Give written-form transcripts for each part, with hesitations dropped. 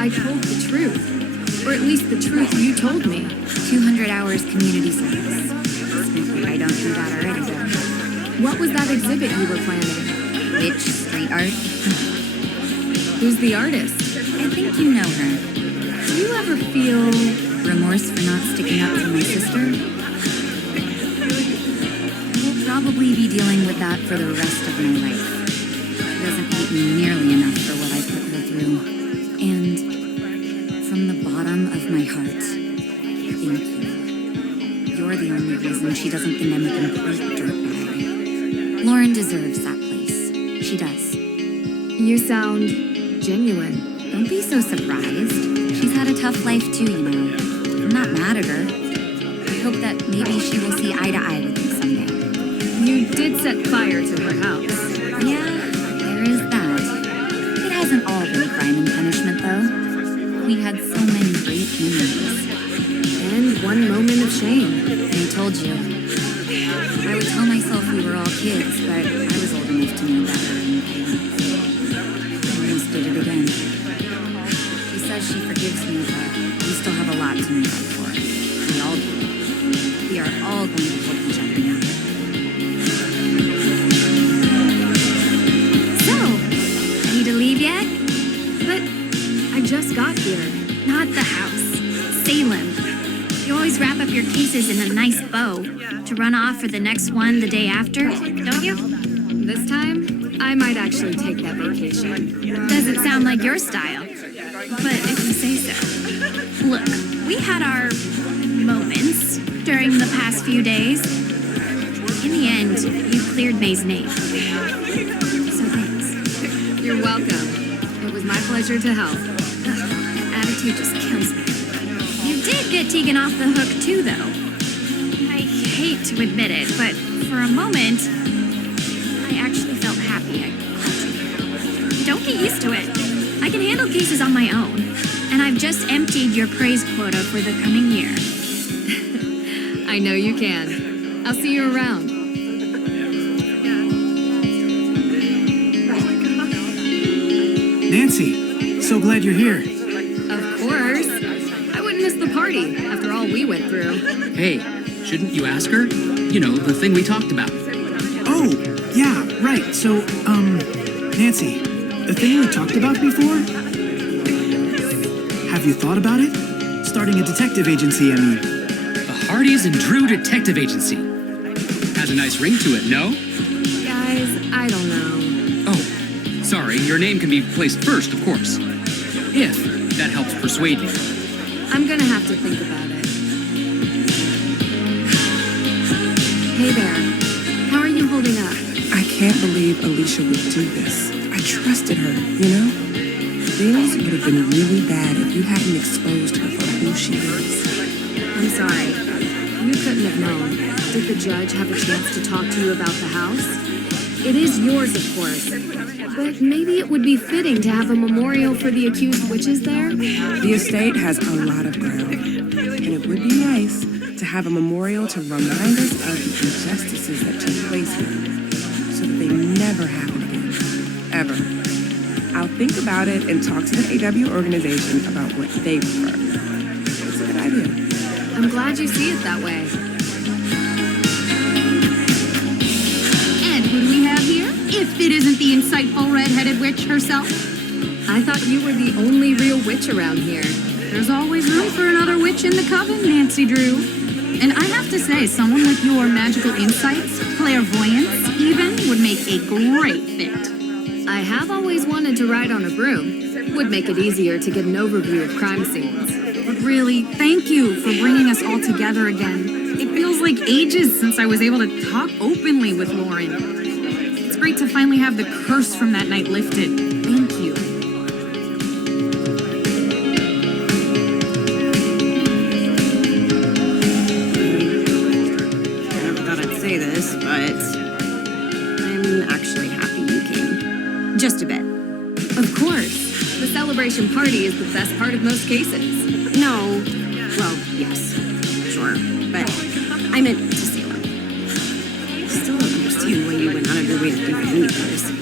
I told the truth. Or at least the truth you told me. 200 hours community service. I don't do that already, though. What was that exhibit you were planning? Which street art? Who's the artist? I think you know her. Do you ever feel remorse for not sticking up for my sister? I will probably be dealing with that for the rest of my life. She doesn't hate me nearly enough for what I put her through. And from the bottom of my heart, thank you. You're the only reason she doesn't think I'm a complete dirtbag. Lauren deserves that place. She does. You sound genuine. Don't be so surprised. She's had a tough life too, you know. I'm not mad at her. I hope that maybe she will see eye to eye with me someday. You did set fire to her house. Yeah, there is that. It hasn't all been crime and punishment, though. We had so many great memories. And one moment of shame. I told you. I would tell myself we were all kids, but I was old enough to know better, and I almost did it again. She says she forgives me, but we still have a lot to make up for. We all do. We are all going to help each other now. So, ready to leave yet? But I just got here. Not the house. Salem. You always wrap up your cases in a nice bow to run off for the next one the day after, don't you? This time, I might actually take that vacation. Doesn't sound like your style, but if you say so. Look, we had our moments during the past few days. In the end, you cleared May's name. So thanks. You're welcome. It was my pleasure to help. That attitude just kills me. You did get Tegan off the hook too, though. I hate to admit it, but for a moment, I actually felt happy I called you. Don't get used to it. I can handle cases on my own, and I've just emptied your praise quota for the coming year. I know you can. I'll see you around. Nancy, so glad you're here. Of course. I wouldn't miss the party after all we went through. Hey, shouldn't you ask her? You know, the thing we talked about. Oh, yeah, right. So, Nancy, the thing we talked about before? Have you thought about it? Starting a detective agency, I mean. The Hardys and Drew Detective Agency. Has a nice ring to it, no? Guys, I don't know. Oh, sorry, your name can be placed first, of course. If that helps persuade you. I'm gonna have to think about it. Hey there. How are you holding up? I can't believe Alicia would do this. I trusted her, you know? Things would have been really bad if you hadn't exposed her for who she is. I'm sorry. You couldn't have known. Did the judge have a chance to talk to you about the house? It is yours, of course. But maybe it would be fitting to have a memorial for the accused witches there? The estate has a lot of ground, and it would be nice to have a memorial to remind us of the injustices that took place here, so that they never happen again, ever. I'll think about it and talk to the AW organization about what they prefer. It's a good idea. I'm glad you see it that way. And who do we have here? If it isn't the insightful red-headed witch herself. I thought you were the only real witch around here. There's always room for another witch in the coven, Nancy Drew. And I have to say, someone with your magical insights, clairvoyance even, would make a great fit. I have always wanted to ride on a broom. Would make it easier to get an overview of crime scenes. But really, thank you for bringing us all together again. It feels like ages since I was able to talk openly with Lauren. It's great to finally have the curse from that night lifted. Thank you. I never thought I'd say say this, but I'm actually happy you came. Just a bit. Of course. The celebration party is the best part of most cases. No. Well, yes. Sure. But I meant to Salem. Still don't understand why you went out of your way to do it anyways.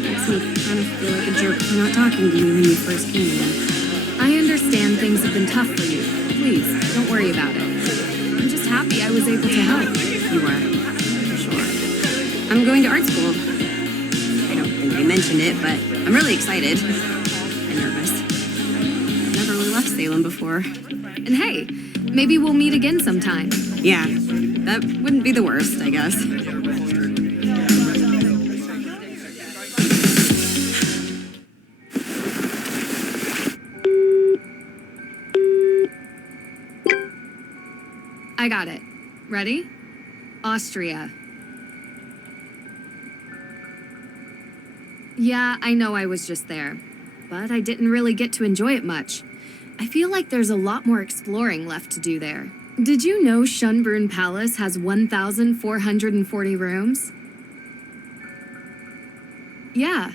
Makes me kind of feel like a jerk for not talking to you when you first came here. I understand things have been tough for you. Please, don't worry about it. I'm just happy I was able to help. You are. Sure. I'm going to art school. I don't think I mentioned it, but I'm really excited. And nervous. I've never really left Salem before. And hey, maybe we'll meet again sometime. Yeah, that wouldn't be the worst, I guess. I got it. Ready? Austria. Yeah, I know I was just there, but I didn't really get to enjoy it much. I feel like there's a lot more exploring left to do there. Did you know Schönbrunn Palace has 1,440 rooms? Yeah.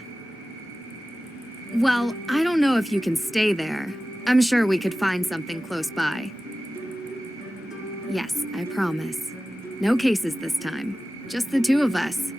Well, I don't know if you can stay there. I'm sure we could find something close by. Yes, I promise. No cases this time. Just the two of us.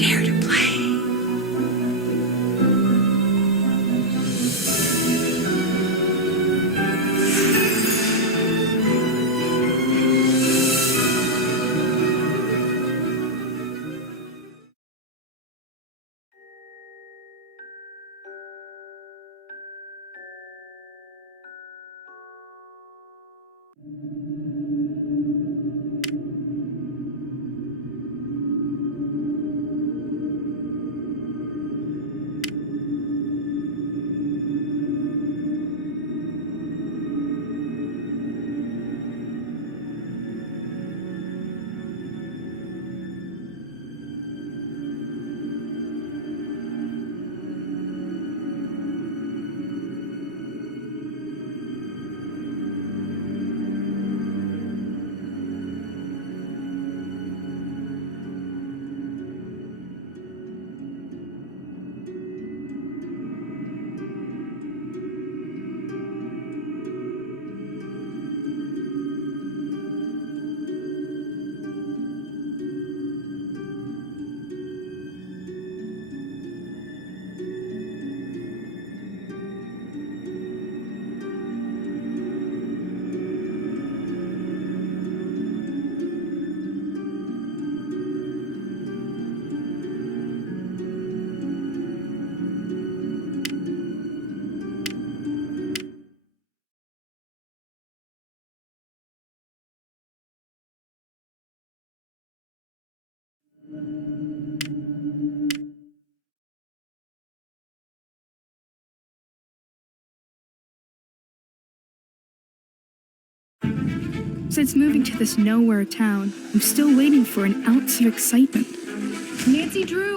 Dare to play. Since moving to this nowhere town, I'm still waiting for an ounce of excitement. Nancy Drew!